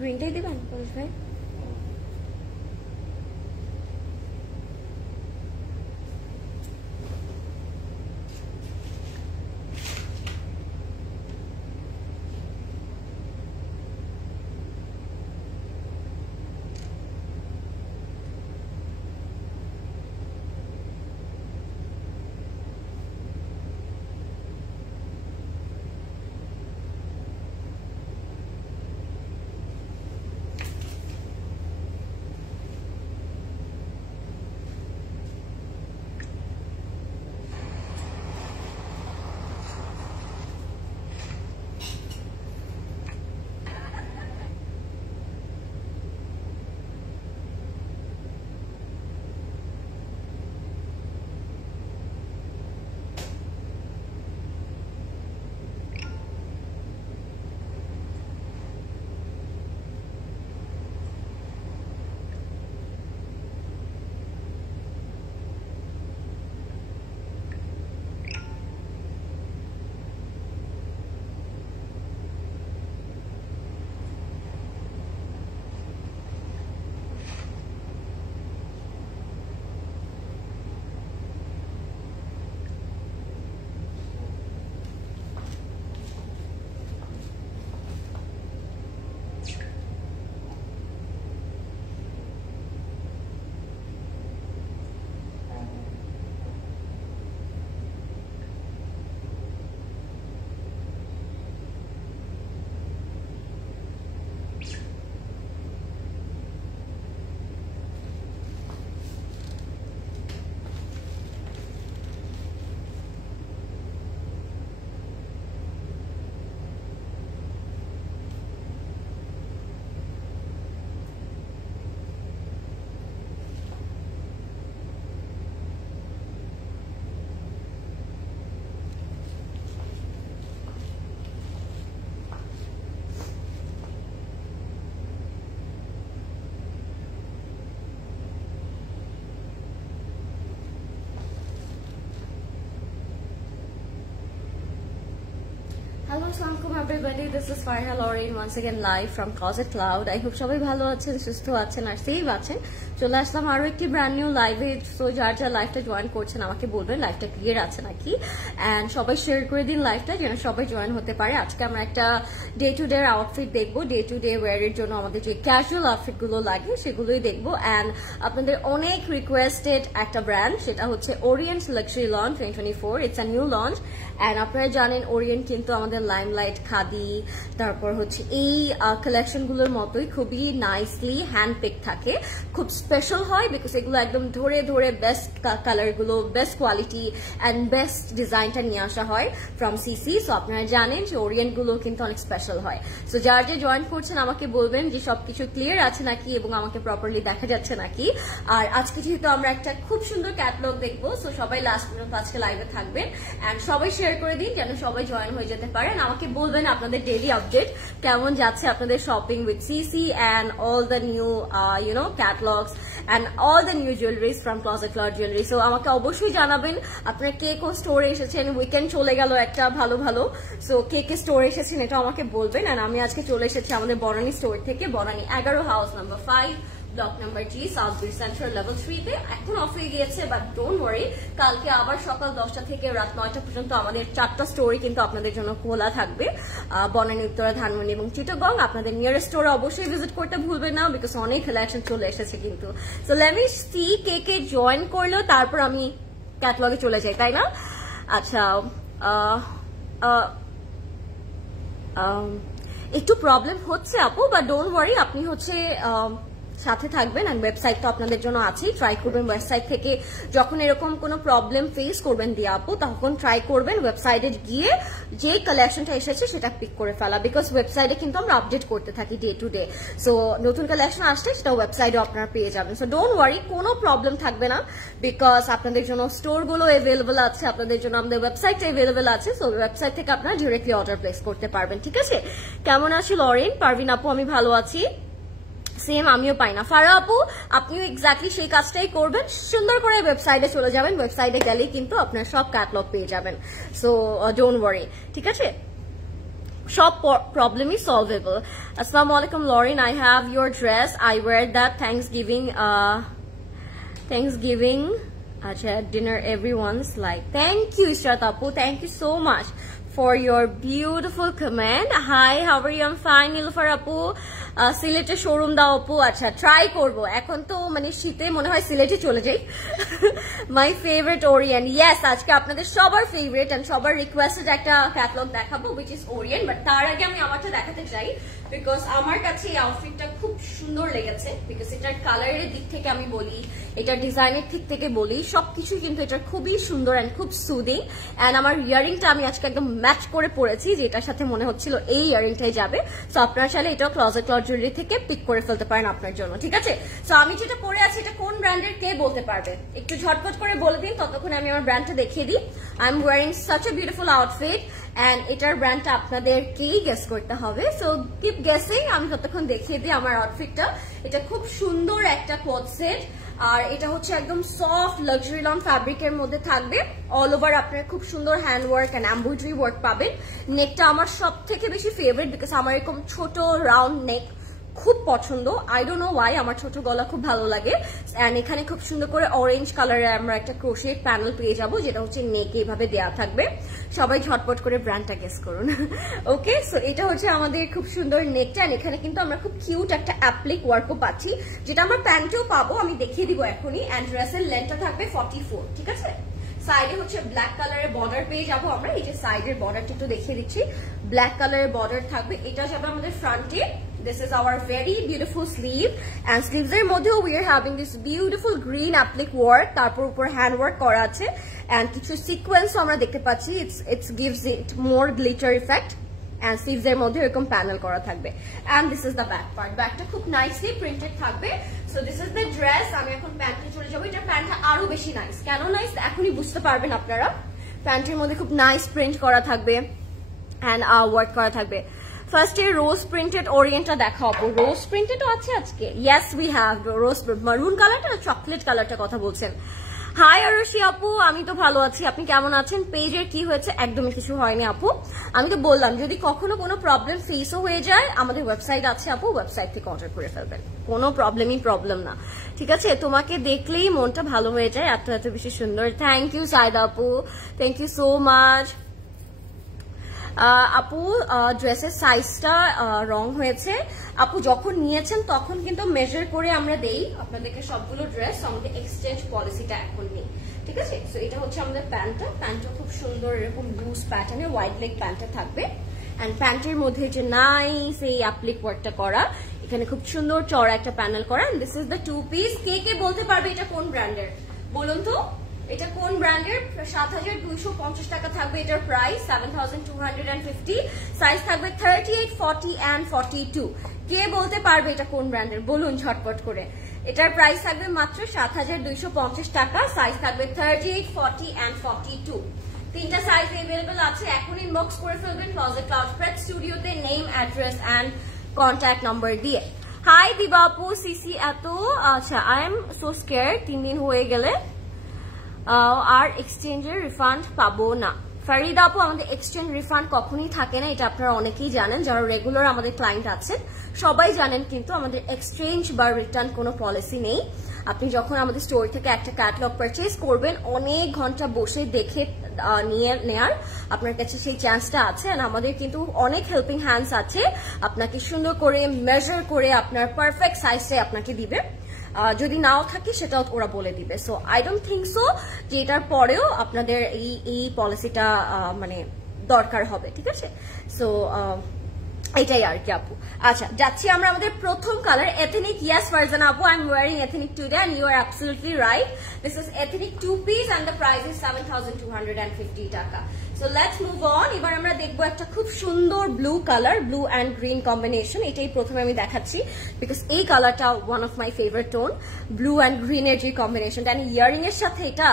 গ্রিনটাই দিবেন পরেশ ভাই? Hello, Assalamualaikum everybody. This is Farha Lauren once again live from Closet Cloud. I hope সবাই ভালো আছেন, সুস্থ আছেন আর সেফ আছেন। চলে আসলাম আরো একটি ব্র্যান্ড নিউ লাইভে। সো যার যার লাইভটা জয়েন করছেন আমাকে বলবেন লাইভটা ক্লিয়ার আছে নাকি, এন্ড সবাই শেয়ার করে দিন লাইভটা যেন সবাই জয়েন হতে পারে। আজকে আমরা একটা ডে টু ডে আউটফিট দেখবো, ডে টু ডে ওয়্যারের জন্য আমাদের যে ক্যাজুয়াল আউটফিট গুলো লাগে সেগুলোই দেখবো। এন্ড আপনাদের অনেক রিকোয়েস্টেড একটা ব্র্যান্ড, সেটা হচ্ছে Orient luxury launch 2024। It's a new launch. And আপনারা জানেন ওরিয়েন্ট কিন্তু আমাদের লাইমলাইট, খাদি, তারপর হচ্ছে এই কালেকশন গুলোর মতোই খুবই নাইসলি হ্যান্ড পিক থাকে, খুব স্পেশাল হয় বিকজ এগুলো একদম ধরে ধরে বেস্ট কালার গুলো, বেস্ট কোয়ালিটি এন্ড বেস্ট ডিজাইনটা নিয়ে আসা হয় ফ্রম সিসি। সো আপনারা জানেন যে ওরিয়েন্ট গুলো কিন্তু অনেক স্পেশাল হয়। সো যার যে জয়েন করছেন আমাকে বলবেন যে সবকিছু ক্লিয়ার আছে নাকি এবং আমাকে প্রপারলি দেখা যাচ্ছে নাকি। আর আজকে যেহেতু আমরা একটা খুব সুন্দর ক্যাটালগ দেখবো, সো সবাই লাস্ট পর্যন্ত আজকে লাইভে থাকবেন এন্ড সবাই শেয়ার করে দিন যেন সবাই জয়েন হয়ে যেতে পারেন। আমাকে বলবেন আপনাদের ডেইলি আপডেট কেমন যাচ্ছে, আপনাদের shopping with CC and all the new catalogues and all the new jewelleries from Closet Cloud jewellery. So আমাকে অবশ্যই জানাবেন আপনারা কে কোন স্টোরে এসেছেন। উইকেন্ড চলে গেল একটা ভালো ভালো, সো কে কে স্টোরে এসেছেন এটা আমাকে বলবেন। এন্ড আমি আজকে চলে এসেছি আমাদের বনানী স্টোর থেকে, Banani 11 house number 5 block number G, south beach centre level 3 তে। এখন অফ হয়ে গিয়েছে, বাট ডোন্ট ওয়ারি, কালকে আবার সকাল 10টা থেকে রাত 9টা পর্যন্ত আমাদের 4টা স্টোরে কিন্তু আপনাদের জন্য খোলা থাকবে, বনানী, উত্তরা, ধানমন্ডি এবং চিটাগং। আপনাদের নিয়ারেস্ট স্টোরে অবশ্যই ভিজিট করতে ভুলবেন না বিকজ অনেক কালেকশন চলে এসেছে কিন্তু। So let me C K কে জয়েন করলো, তারপর আমি ক্যাটালগে চলে যাই, তাই না? আচ্ছা, একটু প্রবলেম হচ্ছে আপু, বাট ডোন্ট ওয়ারি, আপনি হচ্ছে সাথে থাকবেন। আর ওয়েবসাইট তো আপনাদের জন্য আছেই, ট্রাই করবেন ওয়েবসাইট থেকে যখন এরকম কোনো প্রবলেম ফেস করবেন দিয়া আপু, তখন ট্রাই করবেন ওয়েবসাইটে গিয়ে যে কালেকশনটা এসেছে সেটা পিক করে ফেলা, বিকজ ওয়েবসাইটে কিন্তু আমরা আপডেট করতে থাকি ডে টু ডে। সো নতুন কালেকশন আসলে সেটা ওয়েবসাইটে আপনারা পেয়ে যাবেন। সো ডোন্ট ওয়ারি, কোনো প্রবলেম থাকবে না বিকজ আপনাদের জন্য স্টোরগুলো অ্যাভেলেবল আছে, আপনাদের জন্য আমাদের ওয়েবসাইট অ্যাভেলেবল আছে। সো ওয়েবসাইট থেকে আপনারা ডিরেক্টলি অর্ডার প্লেস করতে পারবেন। ঠিক আছে, কেমন আছি লরেন? পারভিন আপু আমি ভালো আছি, সেম আমিও পাই না। ফারা আপু আপনিও এক্স্যাক্টলি সেই কাজটাই করবেন, সুন্দর করে ওয়েবসাইটে চলে যাবেন, ওয়েবসাইটে গেলেই কিন্তু আপনার সব ক্যাটালগ পেয়ে যাবেন। সো ডোন্ট ওয়ারি, ঠিক আছে? সব প্রবলেমই সলভেবল। আসসালামু আলাইকুম লরিন, I have your dress, I wear that Thanksgiving acha dinner everyone's like. Thank you Ishrat Apu, thank you so much for your beautiful comment. Hi, how are you? I'm fine. Nilufar Apu, সিলেটে showroom দাও আপু। আচ্ছা try করবো, এখন তো মানে শীতে মনে হয় সিলেটে চলে যাই। মাই ফেভারিট ওরিয়েন্ট, ইয়েস আজকে আপনাদের সবার ফেভারিট এন্ড সবার রিকোয়েস্টেড একটা ক্যাটালগ দেখাবো which is ওরিয়েন্ট। বাট তার আগে আমি আমারটা দেখাতে চাই বিকজ আমার কাছে এই আউটফিটটা খুব সুন্দর লেগেছে। বিকজ এটার কালারের দিক থেকে আমি বলি, এটার ডিজাইনের দিক থেকে বলি, সবকিছু কিন্তু এটা খুবই সুন্দর এন্ড খুব সুদিং। এন্ড আমার ইয়ারিংটা আমি আজকে একদম ম্যাচ করে পরেছি, যেটার সাথে মনে হচ্ছিল এই ইয়ারিংটাই যাবে। সো আপনারা চাইলে এটাও ক্লজেট ক্লথ জুয়েলারি থেকে পিক করে ফেলতে পারেন আপনার জন্য, ঠিক আছে? সো আমি যেটা পরে আছি এটা কোন ব্র্যান্ডের কে বলতে পারবে? একটু ঝটপট করে বলে দিন, ততক্ষণে আমি আমার ব্র্যান্ডটা দেখিয়ে দিই। I am wearing such a beautiful outfit and এটার ব্র্যান্ডটা আপনাদেরকেই গেস করতে হবে। সো কিপ গেসিং, আমি ততক্ষণ দেখিয়ে দিই আমার আউটফিটটা। এটা খুব সুন্দর একটা কোট সেট, আর এটা হচ্ছে একদম সফট লাক্সারি লন ফ্যাব্রিকের মধ্যে থাকবে। অল ওভার আপনার খুব সুন্দর hand work and embroidery work পাবেন। নেকটা আমার সব থেকে বেশি ফেভারিট বিকজ আমার এরকম ছোট রাউন্ড নেক খুব পছন্দ। আই ডোন্ট নো ওয়াই, আমার ছোট গলা খুব ভালো লাগে। এন্ড এখানে খুব সুন্দর করে অরেঞ্জ কালারের আমরা একটা ক্রোশেট প্যানেল পেয়ে যাবো, যেটা হচ্ছে নেক এইভাবে দেওয়া থাকবে। সবাই ঝটপট করে ব্র্যান্ডটা গেস করুন। ওকে, সো এটা হচ্ছে আমাদের খুব সুন্দর নেকটা। এন্ড এখানে কিন্তু আমরা খুব কিউট একটা অ্যাপ্লিক ওয়ার্কও পাচ্ছি, যেটা আমরা প্যান্টেও পাবো, আমি দেখিয়ে দিব এখনই। এন্ড ড্রেসের লেন্থটা থাকবে 44, ঠিক আছে? সাইডে হচ্ছে ব্ল্যাক কালারের বর্ডার পেয়ে যাবো আমরা। এই যে সাইডের বর্ডারটা একটু দেখিয়ে দিচ্ছি, ব্ল্যাক কালারের বর্ডার থাকবে। এটা যাবে আমাদের ফ্রন্টে। This is our very beautiful sleeve, and sleeves এর মধ্যেও we are having this beautiful green applique work, তারপর উপর হ্যান্ড ওয়ার্ক করা আছে and কিছু সিকোয়েন্স আমরা দেখতে পাচ্ছি। it gives it more glitter effect, and sleeves এর মধ্যে এরকম প্যানেল করা থাকবে। and this is the back part, ব্যাকটা খুব নাইসলি প্রিন্টেড থাকবে। so this is the dress। আমি এখন প্যান্টে চলে যাবো। এটা প্যান্টটা আরো বেশি নাইস, কেন নাইস এখনই বুঝতে পারবেন আপনারা। প্যান্টের মধ্যে খুব নাইস প্রিন্ট করা থাকবে and ওয়ার্ক করা থাকবে। ফার্স্টে রোজ প্রিন্টেড ওরিয়েন্টটা দেখাবো। রোজ প্রিন্টেডও আছে আজকে, ইয়েস উই হ্যাভ রোজ। মারুন কালারটা না চকলেট কালারটা কথা বলছেন? হাই আরশি আপু, আমি তো ভালো আছি, আপনি কেমন আছেন? পেজের কি হয়েছে? একদমই কিছু হয়নি আপু, আমি তো বললাম যদি কখনো কোনো প্রবলেম ফেসও হয়ে যায় আমাদের ওয়েবসাইট আছে আপু, ওয়েবসাইট থেকে অর্ডার করে ফেলবেন, কোনো প্রবলেম না, ঠিক আছে? তোমাকে দেখলেই মনটা ভালো হয়ে যায়, এত এত বেশি সুন্দর। থ্যাংক ইউ সাইদা আপু, থ্যাংক ইউ সো মাচ। আপু ড্রেসের সাইজটা রং হয়েছে। আপু যখন নিয়েছেন তখন কিন্তু মেজার করে আমরা দেই আপনাদেরকে সবগুলো ড্রেস, আমাদের এক্সচেঞ্জ পলিসিটা এখন নেই, ঠিক আছে? সো এটা হচ্ছে আমাদের প্যান্টটা খুব সুন্দর এরকম লুজ প্যাটার্নে ওয়াইড লেগ প্যান্টটা থাকবে। এন্ড প্যান্টের মধ্যে যে নাইস এই অ্যাপ্লিক ওয়ার্কটা করা, এখানে খুব সুন্দর চড়া একটা প্যানেল করা। This is the 2 piece. কে বলতে পারবে এটা কোন ব্র্যান্ডের বলুন তো? এটা কোন ব্র্যান্ডের? 7250 টাকা থাকবে এটার প্রাইস, 7250। সাইজ থাকবে 38, 40 and 42। কে বলতে পারবে এটা কোন ব্র্যান্ডের বলুন ঝটপট করে। এটার প্রাইস থাকবে মাত্র 7250 টাকা, সাইজ থাকবে 38, 40 and 42। তিনটা সাইজ अवेलेबल আছে। এখন ইনবক্স করে ফেলবেন ক্লজেট ক্লাউড প্রেস স্টুডিওতে name, address and contact number দিয়ে। হাই দিবা আপু, সিসি এত আচ্ছা, আই এম সো স্কেয়ার, 3 দিন হয়ে গেলে আর এক্সচেঞ্জের রিফান্ড পাবো না। ফারিদা আপু, আমাদের এক্সচেঞ্জ রিফান্ড কখনই থাকে না, এটা আপনারা অনেকেই জানেন, যারা রেগুলার আমাদের ক্লায়েন্ট আছেন সবাই জানেন। কিন্তু আমাদের এক্সচেঞ্জ বা রিটার্ন কোনো পলিসি নেই। আপনি যখন আমাদের স্টোর থেকে একটা ক্যাটালগ পারচেজ করবেন, অনেক ঘন্টা বসে দেখে নিয়ে নেয়ার আপনার কাছে সেই চান্সটা আছে। আর আমাদের কিন্তু অনেক হেল্পিং হ্যান্ডস আছে, আপনাকে সুন্দর করে মেজার করে আপনার পারফেক্ট সাইজটাই আপনাকে দিবে। যদি নাও থাকে সেটাও ওরা বলে দিবে। So I don't think so যে এটার পরেও আপনাদের এই পলিসিটা মানে দরকার হবে, ঠিক আছে? সো এটাই আর কি আপু। আচ্ছা যাচ্ছি আমরা আমাদের প্রথম কালার এথনিক। ইয়েস ফারজানা আপু, I am wearing ethnic today and you are absolutely right. This is ethnic 2 piece and the price is 7250 টাকা। So let's move on. এবার আমরা দেখবো একটা খুব সুন্দর blue colour, blue and green combination. এটাই প্রথমে আমি দেখাচ্ছি বিকজ এই কালারটা one of my favourite tone, blue and গ্রিনের যে কম্বিনেশনটা। অ্যান্ড ইয়ারিং এর সাথে এটা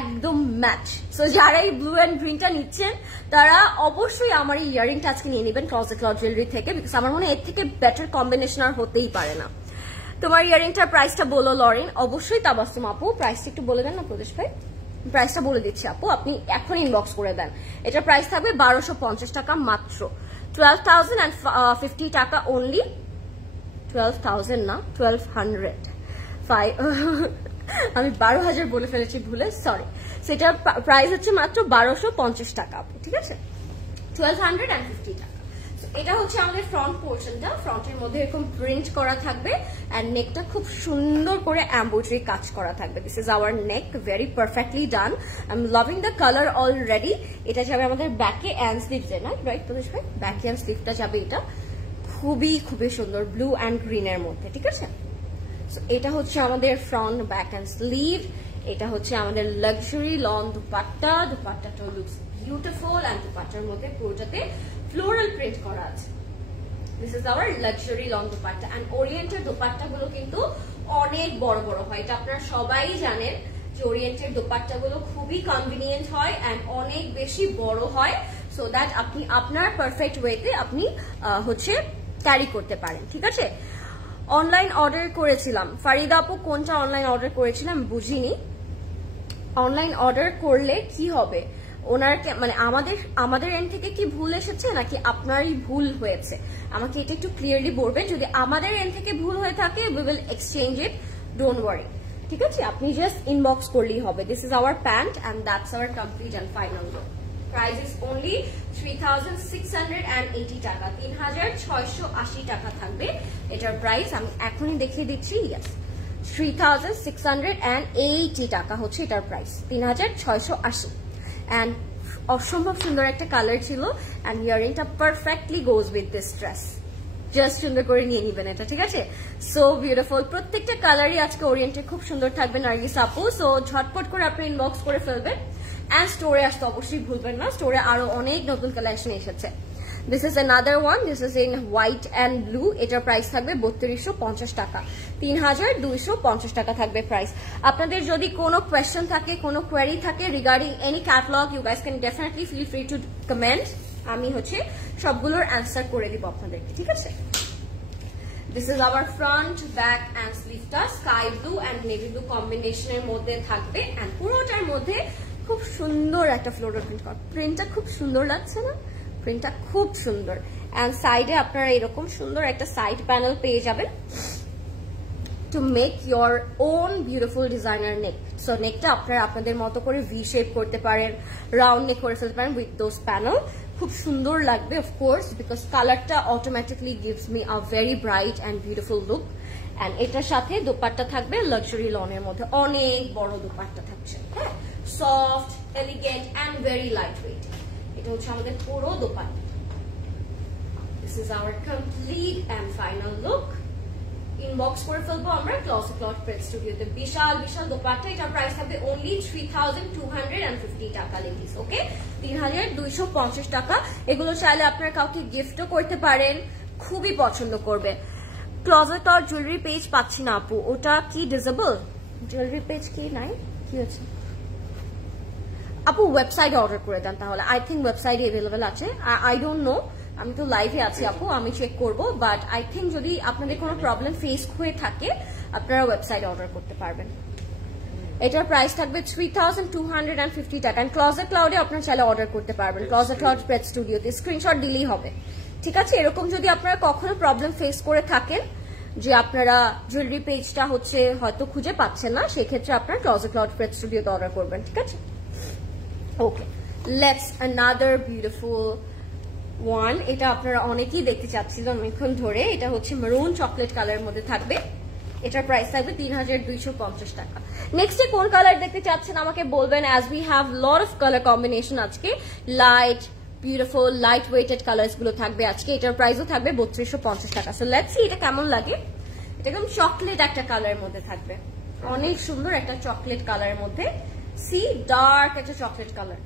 একদম ম্যাচ। সো যারা এই ব্লু অ্যান্ড গ্রিনটা নিচ্ছেন তারা অবশ্যই আমার এই ইয়ারিংটা আজকে নিয়ে নেবেন ক্লজেট ক্লাউড জুয়েলারি থেকে, বিকজ আমার মনে হয় এর থেকে বেটার কম্বিনেশন আর হতেই পারে না। তোমার ইয়ারিংটার প্রাইসটা বলো লরিন। অবশ্যই তাবাসসুম আপু, প্রাইসটা একটু বলে দেন না প্রদেশ ভাই। প্রাইসটা বলে দিচ্ছি আপু, আপনি এখন ইনবক্স করে দেন। এটার প্রাইস থাকবে 1250 টাকা মাত্র। 12,050 টাকা only, 12,000 না 1200, আমি 12,000 বলে ফেলেছি ভুলে, সরি। সেটার প্রাইস হচ্ছে মাত্র 1250 টাকা, ঠিক আছে, 1250 টাকা। এটা হচ্ছে আমাদের ফ্রন্ট পোর্শনটা, ফ্রন্টের মধ্যে এরকম প্রিন্ট করা থাকবে এন্ড নেকটা খুব সুন্দর করে এমব্রয়ডারি কাজ করা থাকবে। This is hour neck, very perfectly done. I am loving the colour already. এটা যাবে আমাদের ব্যাকে অ্যান্ড স্লিভসে, না রাইট তো ভাই, ব্যাকে অ্যান্ড স্লিভটা যাবে এটা খুবই খুবই সুন্দর ব্লু অ্যান্ড গ্রিনের মধ্যে, ঠিক আছে। সো এটা হচ্ছে আমাদের ফ্রন্ট, ব্যাক অ্যান্ড স্লিভ। এটা হচ্ছে আমাদের লাক্সারি লং দুপাট্টা, দুপাট্টাটা লুকস বিউটিফুল এন্ড দুপাট্টার মধ্যে পুরোটাতে ফ্লোরাল প্রিন্ট করা আছে। This is our luxury long dupatta and oriented dupatta গুলো কিন্তু অনেক বড় বড় হয়, এটা আপনারা সবাই জানেন যে ওরিয়েন্টেড দুপাট্টা গুলো খুবই কনভিনিয়েন্ট হয় এন্ড অনেক বেশি বড় হয়, সো দ্যাট আপনি আপনার পারফেক্ট ওয়েতে আপনি হচ্ছে ক্যারি করতে পারেন, ঠিক আছে। অনলাইন অর্ডার করেছিলাম, ফারিদা আপু কোনটা অনলাইন অর্ডার করেছিলাম বুঝিনি। অনলাইন অর্ডার করলে কি হবে, ওনার মানে আমাদের এন্ড থেকে কি ভুল এসেছে নাকি আপনারই ভুল হয়েছে, আমাকে এটা একটু ক্লিয়ারলি বলবেন। যদি আমাদের এন্ড থেকে ভুল হয়ে থাকে we will exchange it, don't worry, ঠিক আছে। আপনি জাস্ট ইনবক্স করলেই হবে। This is our pant and that's our complete and final look. Price is only 3,680 টাকা, 3,680 টাকা থাকবে এটার প্রাইস। আমি এখনই দেখিয়ে দিচ্ছি, ইয়েস 3,680 টাকা হচ্ছে এটার প্রাইস, 3,680। এন্ড অসম্ভব সুন্দর একটা কালার ছিল এন্ড ইয়ারিংটা perfectly goes with this dress, just সুন্দর করে নিয়ে নিবেন এটা, ঠিক আছে। সো বিউটিফুল, প্রত্যেকটা কালারই আজকে ওরিয়েন্টেড খুব সুন্দর থাকবে নার্গিস আপু। সো ঝটপট করে আপনি ইনবক্স করে ফেলবেন এন্ড স্টোরে আসতে অবশ্যই ভুলবেন না, স্টোরে আরো অনেক নতুন কালেকশন এসেছে। This is another one, this is in white and blue, এটার প্রাইস থাকবে 3250 টাকা, 3,250 টাকা থাকবে প্রাইস। আপনাদের যদি কোনো কোয়েশ্চেন থাকে, কোনো কোয়েরি থাকে regarding any catalogue, you guys can definitely feel free to comment, আমি হচ্ছে সবগুলোর অ্যান্সার করে দিব আপনাদেরকে, ঠিক আছে। This is our front, back and স্লিভটা sky blue and navy blue কম্বিনেশনের মধ্যে থাকবে অ্যান্ড পুরোটার মধ্যে খুব সুন্দর একটা ফ্লোরাল প্রিন্ট করা, প্রিন্টটা খুব সুন্দর লাগছে না, প্রিন্টটা খুব সুন্দর। এন্ড সাইডে আপনারা এরকম সুন্দর একটা সাইড প্যানেল পেয়ে যাবেন to make your own beautiful designer neck. So নেকটা আপনারা আপনাদের মতো করে ভি শেপ করতে পারেন, রাউন্ড নেক করে ফেলতে পারেন উইথ দোজ প্যানেল, খুব সুন্দর লাগবে অফকোর্স, বিকজ কালারটা automatically gives me a very bright and beautiful look. And এটার সাথে দোপাট্টা থাকবে লাক্সারি লনের মধ্যে, অনেক বড় দোপাট্টা থাকছে, হ্যাঁ, soft, elegant and very light weight. এটা হচ্ছে আমাদের পুরো dupatta. This is our complete and final look. Inbox করে ফেলবো আমরা ক্লসি ক্লথ প্রেস স্টুডিওতে, বিশাল বিশাল দোপাট্টা। এটার প্রাইস থাকবে অনলি 3,250 টাকা লেডিস, ওকে, 3,250 টাকা। এগুলো চাইলে আপনার কাউকে গিফটও করতে পারেন, খুবই পছন্দ করবে। ক্লজেট আর জুয়েলারি পেজ পাচ্ছি না আপু, ওটা কি ডিজেবল? জুয়েলারি পেজ কি নাই, কি হচ্ছে আপু? ওয়েবসাইটে অর্ডার করে দেন তাহলে, আই থিঙ্ক ওয়েবসাইটে অ্যাভেলেবেল আছে, আই ডোন্ট নো, আমি তো লাইভে আছি আপু, আমি চেক করবো, বাট আই থিঙ্ক যদি আপনাদের কোনো প্রবলেম ফেস হয়ে থাকে আপনারা ওয়েবসাইটে অর্ডার করতে পারবেন। এটার প্রাইস থাকবে 3,250 টাকা। ক্লজেট ক্লাউডে আপনারা চাইলে অর্ডার করতে পারবেন, ক্লজেট ক্লাউড প্রেস স্টুডিওতে স্ক্রিনশট দিলেই হবে, ঠিক আছে। এরকম যদি আপনারা কখনো প্রবলেম ফেস করে থাকেন যে আপনারা জুয়েলারি পেজটা হচ্ছে হয়তো খুঁজে পাচ্ছেন না, সেক্ষেত্রে আপনারা ক্লজেট ক্লাউড প্রেস স্টুডিওতে অর্ডার করবেন, ঠিক আছে। ওকে, লেটস another beautiful one, এটা আপনারা অনেকেই দেখতে চাচ্ছিলেন অনেকক্ষণ ধরে। এটা হচ্ছে মেরুন চকলেট কালারের মধ্যে থাকবে, এটার প্রাইস থাকবে 3,250 টাকা। নেক্সটে কোন কালার দেখতে চাচ্ছেন আমাকে বলবেন, as we have lot of colour combination আজকে, light beautiful light weighted colours গুলো থাকবে আজকে। এটার প্রাইসও থাকবে 3250 টাকা। সো লেটস সি এটা কেমন লাগে। এটা একদম চকলেট একটা কালারের মধ্যে থাকবে, অনেক সুন্দর একটা চকলেট কালারের মধ্যে, সি ডার্ক একটা চকলেট কালার।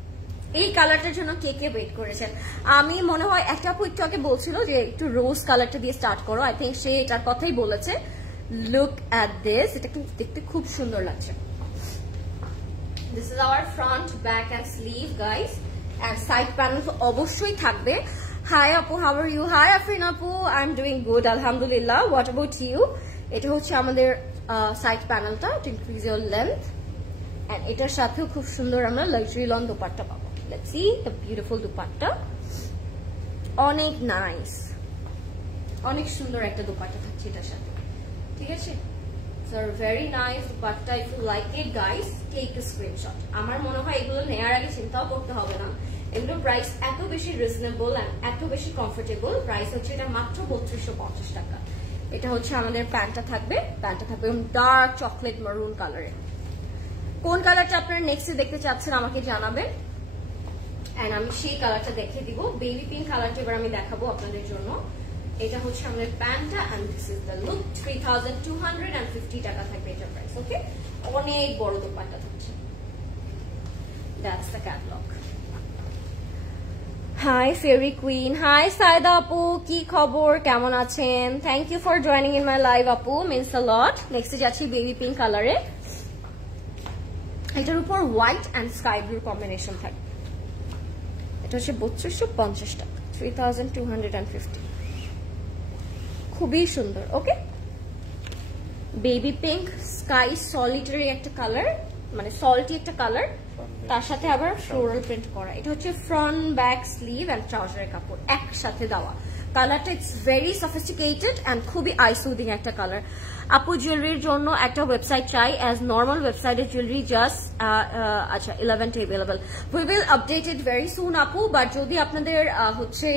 এই কালারটার জন্য কে কে ওয়েট করেছেন? আমি মনে হয় একটা আপু একটু আগে বলছিল যে একটু রোজ কালারটা দিয়ে স্টার্ট করো, আই থিঙ্ক সে এটার কথাই বলেছে। লুক অ্যাট দিস, এটা কিন্তু দেখতে খুব সুন্দর লাগছে। This is our front, back and sleeve guys, and side panel তো অবশ্যই থাকবে। হাই আপু, how are you? Hi Afrin আপু, আই এম ডুইং গুড আলহামদুলিল্লাহ, হোয়াট অ্যাবাউট ইউ? এটা হচ্ছে আমাদের সাইড প্যানেলটা, to increase your length, and এটার সাথেও খুব সুন্দর আমরা লাক্সারি লন দোপাট্টা পাবো। Let's see the beautiful dupatta. অনেক নাইস, অনেক সুন্দর একটা দোপাট্টা থাকছে এটার সাথে, ঠিক আছে? So very nice dupatta. If you like it guys, take a screenshot. আমার মনে হয় এগুলো নেওয়ার আগে চিন্তাও করতে হবে না, এগুলোর প্রাইস এত বেশি রিজনেবল এন্ড এত বেশি কমফোর্টেবল। প্রাইস হচ্ছে এটা মাত্র 3250 টাকা। এটা হচ্ছে আমাদের প্যান্টটা থাকবে ডার্ক চকলেট মারুন কালারে। কোন কালারটা আপনারা নেক্সটে দেখতে চাচ্ছেন আমাকে জানাবেন, এন্ড আমি সেই কালারটা দেখিয়ে দিব। বেবি পিঙ্ক কালারটা এবার আমি দেখাবো আপনাদের জন্য। এটা হচ্ছে আমাদের প্যান্টটা and this is the look. 3250 টাকা থাকবে এটা প্রাইস। ওকে, অনেক বড় দোপাট্টা থাকছে। That's the catalogue. Hi fairy queen, hi Sayda আপু, কি খবর, কেমন আছেন? Thank you for joining in my live আপু, মিনস আ লট। নেক্সটে যাচ্ছি বেবি পিঙ্ক কালারে। এটার উপর white and sky blue combination থাকবে। এটা হচ্ছে 3250 টাকা, 3250, খুবই সুন্দর। Okay, baby pink sky solitary একটা কালার, মানে সল্টি একটা কালার, তার সাথে আবার ফ্লোরাল প্রিন্ট করা। এটা হচ্ছে ফ্রন্ট ব্যাক স্লিভ এন্ড ট্রাউজারের কাপড় একসাথে দেওয়া। কালারটা ইটস ভেরি সফিস্টিকেটেড এন্ড খুবই আই সুদিং একটা কালার। আপু জুয়েলারির জন্য একটা ওয়েবসাইট চাই, অ্যাজ নর্মাল ওয়েবসাইটের জুয়েলারি জাস্ট আচ্ছা 11টা available. We will update it very soon আপু, বাট যদি আপনাদের হচ্ছে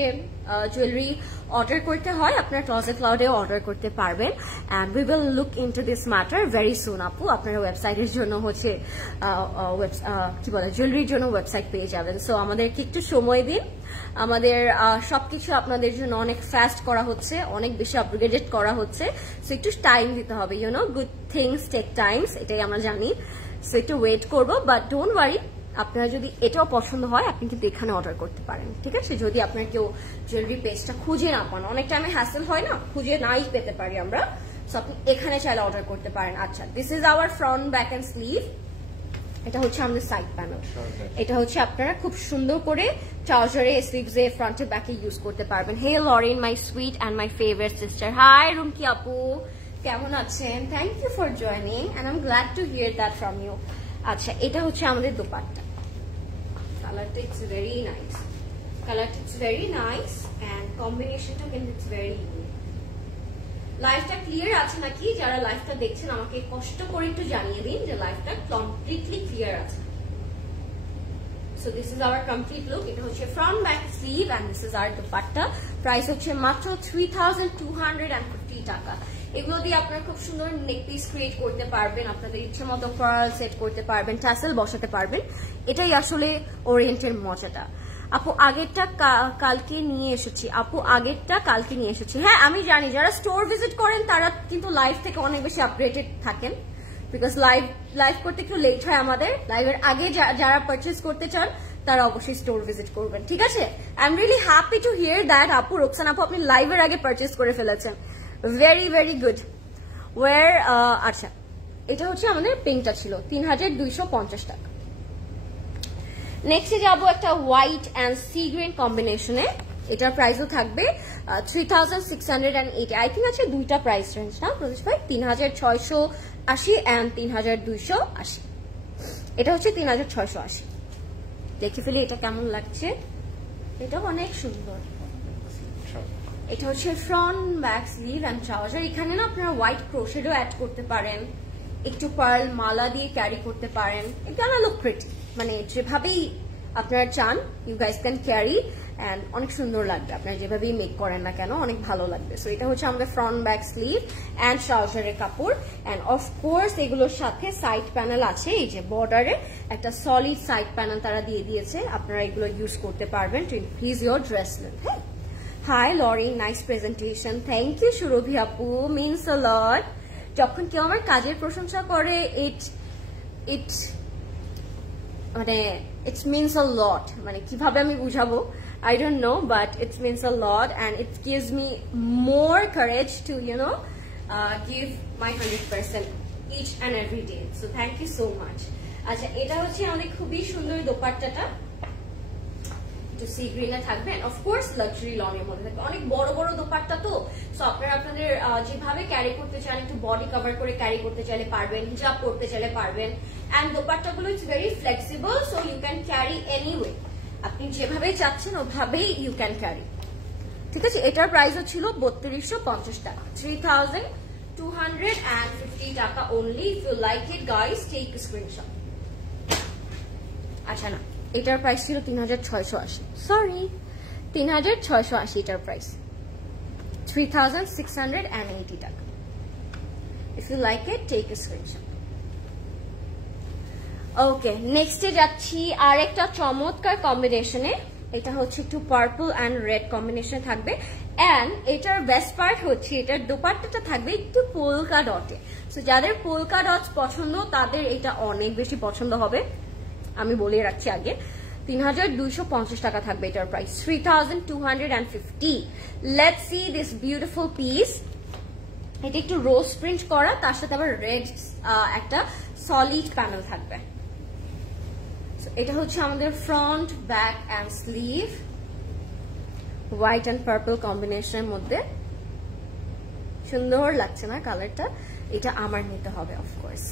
জুয়েলারি অর্ডার করতে হয় আপনারা ক্লজেট ক্লাউডে অর্ডার করতে পারবেন, and we will look into this matter very soon আপু। আপনারা ওয়েবসাইটের জন্য হচ্ছে কি বলে জুয়েলারির জন্য ওয়েবসাইট পেয়ে যাবেন। সো আমাদেরকে একটু সময় দিন, আমাদের সবকিছু আপনাদের জন্য অনেক ফাস্ট করা হচ্ছে, অনেক বেশি আপগ্রেডেড করা হচ্ছে। সো একটু টাইম দিতে হবে, you know, good things take times, এটাই আমরা জানি। সো একটু ওয়েট করবো, বাট ডোন্ট ওয়ারি, আপনারা যদি এটাও পছন্দ হয় আপনি কিন্তু এখানে অর্ডার করতে পারেন, ঠিক আছে? যদি আপনার কেউ জুয়েলারি পেজটা খুঁজে না পান, অনেক টাইমে হ্যাসেল হয় না, খুঁজে নাই পেতে পারি আমরা, সো আপনি এখানে চাইলে অর্ডার করতে পারেন। আচ্ছা, this is our front back and sleeve. এটা হচ্ছে আমাদের সাইড প্যানেল। এটা হচ্ছে আপনারা খুব সুন্দর করে ট্রাউজারে, স্লিভসে, ফ্রন্টে, ব্যাকে ইউজ করতে পারবেন। Hey Lauren, my sweet and my favourite sister. Hi Rumki আপু, কেমন আছেন? Thank you for joining and I am glad to hear that from you. আচ্ছা, এটা হচ্ছে আমাদের দোপাট্টা। কালারটা ইটস ভেরি নাইস, কালারটা ইটস ভেরি নাইস অ্যান্ড কম্বিনেশনটা কিন্তু ইটস ভেরি ইউনিক। লাইফটা ক্লিয়ার আছে নাকি? যারা লাইফটা দেখছেন আমাকে কষ্ট করে একটু জানিয়ে দিন যে লাইফটা কমপ্লিটলি ক্লিয়ার আছে। So this is our complete look. এটা হচ্ছে front back sleeve and this is our dupatta. Price হচ্ছে মাত্র 3250 টাকা। এগুলো দিয়ে আপনারা খুব সুন্দর নেক পিস ক্রিয়েট করতে পারবেন, আপনাদের ইচ্ছে মতো পার্ল সেট করতে পারবেন, ট্যাসেল বসাতে পারবেন। এটাই আসলে ওরিয়েন্টের মজাটা। আপু আগেরটা কালকে নিয়ে এসেছি, আপু আগেরটা কালকে নিয়ে এসেছি। হ্যাঁ আমি জানি, যারা স্টোর ভিজিট করেন তারা কিন্তু লাইভ থেকে অনেক বেশি আপডেটেড থাকেন, বিকজ লাইভ করতে একটু লেট হয় আমাদের। লাইভের আগে যারা পারচেজ করতে চান তারা অবশ্যই স্টোর ভিজিট করবেন, ঠিক আছে? I am really happy to hear that আপু, রোকসান আপু আপনি লাইভের আগে পারচেজ করে ফেলেছেন, ভেরি ভেরি গুড। ওয়ার আচ্ছা, এটা হচ্ছে আমাদের পিঙ্কটা ছিল 3250 টাকা। নেক্সটে যাবো একটা হোয়াইট অ্যান্ড সি গ্রিন কম্বিনেশনে। এটার প্রাইসও থাকবে 3680। আই থিঙ্ক আছে দুইটা প্রাইস রেঞ্জ না প্রদেশ ভাই, 3680 অ্যান্ড 3280। এটা হচ্ছে 3680। দেখে ফেলি এটা কেমন লাগছে, এটা অনেক সুন্দর। এটা হচ্ছে front back sleeve and trouser. এখানে না আপনারা হোয়াইট ক্রোশেডও অ্যাড করতে পারেন, একটু পার্ল মালা দিয়ে ক্যারি করতে পারেন। এটা না লুক প্রিটি, মানে যেভাবেই আপনারা চান you guys can carry and অনেক সুন্দর লাগবে। আপনারা যেভাবেই মেক করেন না কেন অনেক ভালো লাগবে। সো এটা হচ্ছে আমাদের ফ্রন্ট ব্যাক স্লিভ অ্যান্ড ট্রাউজারের কাপড়। অ্যান্ড অফকোর্স এগুলোর সাথে সাইড প্যানেল আছে, এই যে বর্ডারে একটা সলিড সাইড প্যানেল তারা দিয়ে দিয়েছে, আপনারা এগুলো ইউজ করতে পারবেন to increase your dress length. হ্যাঁ, hi Lori, nice presentation, thank you Surabhi আপু, মিনস আ লট। যখন কেউ আমার কাজের প্রশংসা করে ইট মানে ইটস মিনস আ লট, মানে কিভাবে আমি বুঝাবো I don't know, but it means a lot and it gives me more courage to, you know, give my 100% each and every day. So thank you so much. আচ্ছা, এটা হচ্ছে অনেক খুবই সুন্দর দোপাট্টাটা, একটু সি গ্রিনে থাকবে, অফ কোর্স লাক্সারি লং এর মধ্যে থাকবে। অনেক বড় বড় দোপাট্টা তো, সো আপনারা আপনাদের যেভাবে ক্যারি করতে চান, একটু বডি কভার করে ক্যারি করতে চাইলে পারবেন, হিজাব করতে চাইলে পারবেন। এন্ড দোপাট্টাগুলো it's very flexible, so you can carry anyway. আপনি যেভাবে চাচ্ছেন ওভাবেই ইউ ক্যান ক্যারি। ঠিক আছে, এটার প্রাইসও ছিল 3250 টাকা, 3250 টাকা only. If you like it guys, take a screenshot. আচ্ছা না, এটার প্রাইস ছিল 3680, সরি 3680 এটার প্রাইস, 3680 টাকা. If you like it, take a screenshot. ওকে, নেক্সটে যাচ্ছি আর একটা চমৎকার কম্বিনেশনে. এটা হচ্ছে একটু পার্পল অ্যান্ড রেড কম্বিনেশন থাকবে, অ্যান্ড এটার বেস্ট পার্ট হচ্ছে এটার দোপাট্টাটা থাকবে একটু পোলকা ডটে. সো যাদের পোলকা ডট পছন্দ তাদের এটা অনেক বেশি পছন্দ হবে, আমি বলে রাখছি আগে. 3250 টাকা থাকবে এটার price, 3250. Let's see this beautiful piece. এটা একটু রোজ প্রিন্ট করা, তার সাথে আবার রেড একটা সলিড প্যানেল থাকবে. এটা হচ্ছে আমাদের front, back and sleeve, white and purple কম্বিনেশনের মধ্যে. সুন্দর লাগছে না কালারটা? এটা আমার নিতে হবে অফকোর্স.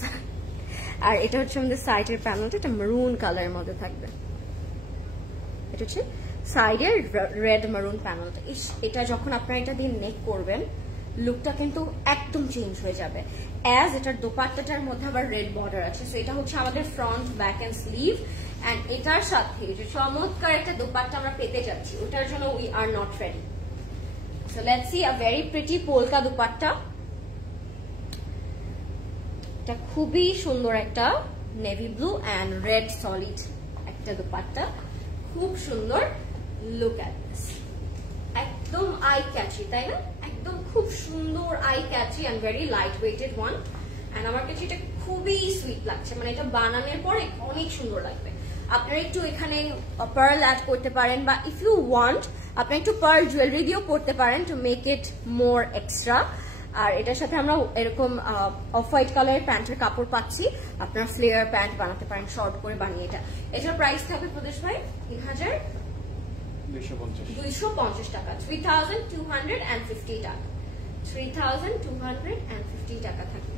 আর এটা হচ্ছে আমাদের সাইডের প্যানেলটা, এটা মেরুন কালারের মধ্যে থাকবে. এটা হচ্ছে সাইডের রেড মেরুন প্যানেলটা. এটা যখন আপনারা এটা দিয়ে নেক করবেন, লুকটা কিন্তু একদম চেঞ্জ হয়ে যাবে. অ্যাজ এটার দোপাট্টাটার মধ্যে আবার রেড বর্ডার আছে. সো এটা হচ্ছে আমাদের front, back and sleeve, and এটার সাথে যে চমৎকার একটা দোপাট্টা আমরা পেতে যাচ্ছি, ওটার জন্য we are not ready. So let's see a very pretty polka dupatta. এটা খুবই সুন্দর একটা navy blue and red solid একটা দোপাট্টা, খুব সুন্দর. লুক অ্যাট দিস, একদম আই ক্যাচি, তাই না? একদম খুব সুন্দর eye catchy and very light weighted one. And আমার কাছে এটা খুবই সুইট লাগছে, মানে এটা বানানোর পরে অনেক সুন্দর লাগবে. আপনারা একটু এখানে পার্ল অ্যাড করতে পারেন, বা ইফ ইউ ওয়ান্ট আপনি একটু পার্ল জুয়েলারি দিয়েও পড়তে পারেন to make it more extra. আর এটার সাথে আমরা এরকম অফ হোয়াইট কালারের প্যান্টের কাপড় পাচ্ছি, আপনারা ফ্লেয়ার প্যান্ট বানাতে পারেন শর্ট করে বানিয়ে. এটার প্রাইস থাকবে প্রদেশ ভাই 3250 টাকা, 3250 টাকা, 3250 টাকা থাকবে.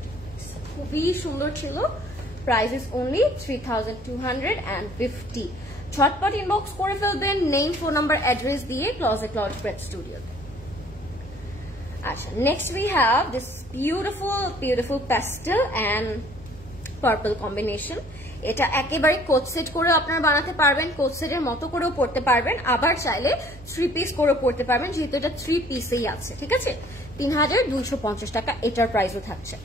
খুবই সুন্দর ছিল. Price is only 3250. ঝটপট ইনবক্স করে ফেলবেন নেম, ফোন নাম্বার, অ্যাড্রেস দিয়ে ক্লজেট ক্লাউড প্রেট স্টুডিওতে. আচ্ছা, next we have this beautiful pastel and purple combination. এটা একেবারে কোট সেট করে আপনারা বানাতে পারবেন, কোট সেটের মতো করেও পড়তে পারবেন, আবার চাইলে 3 পিস করেও পড়তে পারবেন, যেহেতু এটা 3 পিসেই আছে. ঠিক আছে, 3250 টাকা এটার প্রাইসও থাকছে.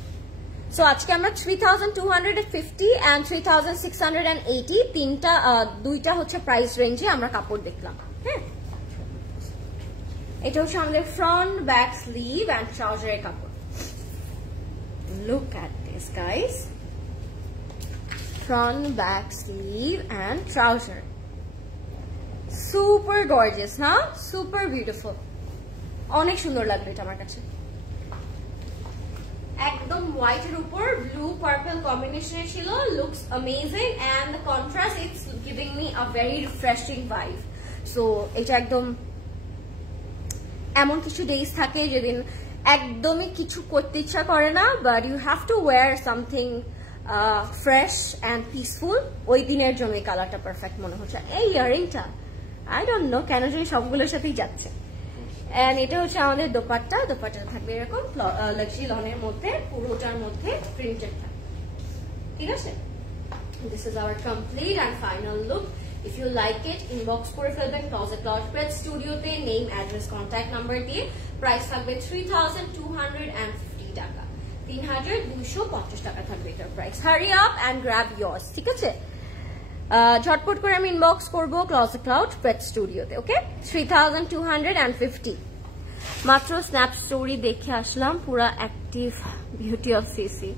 সো আজকে আমরা 3250 and 3680 দুইটা হচ্ছে প্রাইস রেঞ্জে আমরা কাপড় দেখলাম. হ্যাঁ, এটা হচ্ছে আমাদের ফ্রন্ট, ব্যাক, স্লিভ অ্যান্ড ট্রাউজারের কাপড়. Look at this guys, front, back, sleeve and trouser. Super gorgeous, huh? Super beautiful. অনেক সুন্দর লাগলো এটা আমার কাছে. একদম হোয়াইট এর উপর ব্লু পার্পল কম্বিনেশনে ছিল. Looks amazing and the contrast it's giving me a very refreshing vibe. So এটা একদম, এমন কিছু ডেজ থাকে যেদিন একদমই কিছু করতে ইচ্ছা করে না, but you have to wear something fresh and peaceful. ওই দিনের জন্য এই কালারটা পারফেক্ট মনে হচ্ছে. এই ইয়ারিংটা আই ডোন্ট নো কেন জানি সবগুলোর সাথেই যাচ্ছে. এন্ড এটা হচ্ছে আমাদের দোপাট্টা. দোপাট্টা থাকবে এরকম লাক্সারি লনের মধ্যে, পুরোটার মধ্যে প্রিন্টেড থাকবে. ঠিক আছে, this is our complete and final look. If you like it inbox করে ফেলবেন ক্লজেট ক্লাউড প্রেট স্টুডিওতে, নেম, অ্যাড্রেস, কন্ট্যাক্ট নাম্বার দিয়ে. প্রাইস থাকবে 3250 টাকা, 3250 টাকা থাকবে এটার price. Hurry up and grab years. ঠিক আছে, ঝটপট করে আমি ইনবক্স করবো ক্লজেট ক্লাউড প্রেট স্টুডিওতে. ওকে, 3250. মাত্র স্ন্যাপ স্টোরি দেখে আসলাম, পুরা active, beauty of CC,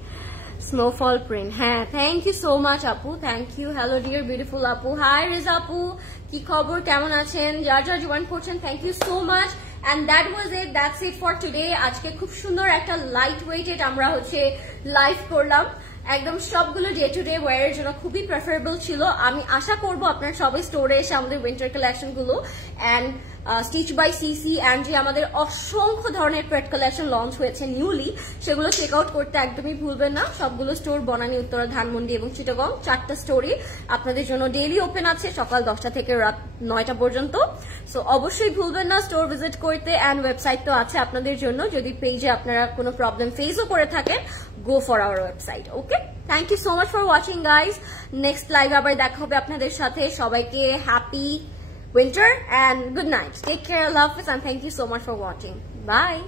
snowfall print. হ্যাঁ, থ্যাংক ইউ সো মাচ আপু, thank you. Hello dear beautiful আপু. হাই রেজা আপু, কি খবর, কেমন আছেন? যার যার জয়েন করছেন thank you so much. And that was it, that's it for today. আজকে খুব সুন্দর একটা লাইট ওয়েটেড আমরা হচ্ছে লাইভ করলাম. একদম সবগুলো ডে টু ডে ওয়ারের জন্য খুবই প্রেফারেবল ছিল. আমি আশা করবো আপনারা সবাই স্টোরে এসে আমাদের উইন্টার কালেকশন গুলো and stitch by CC and যে আমাদের অসংখ্য ধরনের প্রেড কালেকশন লঞ্চ হয়েছে নিউলি, সেগুলো চেক আউট করতে একদমই ভুলবেন না। সবগুলো স্টোর বনানী, উত্তরা, ধানমন্ডি এবং চিটাগং, 4টা স্টোরই আপনাদের জন্য ডেইলি ওপেন আছে সকাল 10টা থেকে রাত 9টা পর্যন্ত। সো অবশ্যই ভুলবেন না স্টোর ভিজিট করতে, অ্যান্ড ওয়েবসাইট তো আছে আপনাদের জন্য। যদি পেজে আপনারা কোনো প্রবলেম ফেসও করে থাকেন, go for our website. Okay, thank you so much for watching guys. Next live আবার দেখা হবে আপনাদের সাথে। সবাইকে happy winter and good night. Take care, love, and thank you so much for watching. Bye.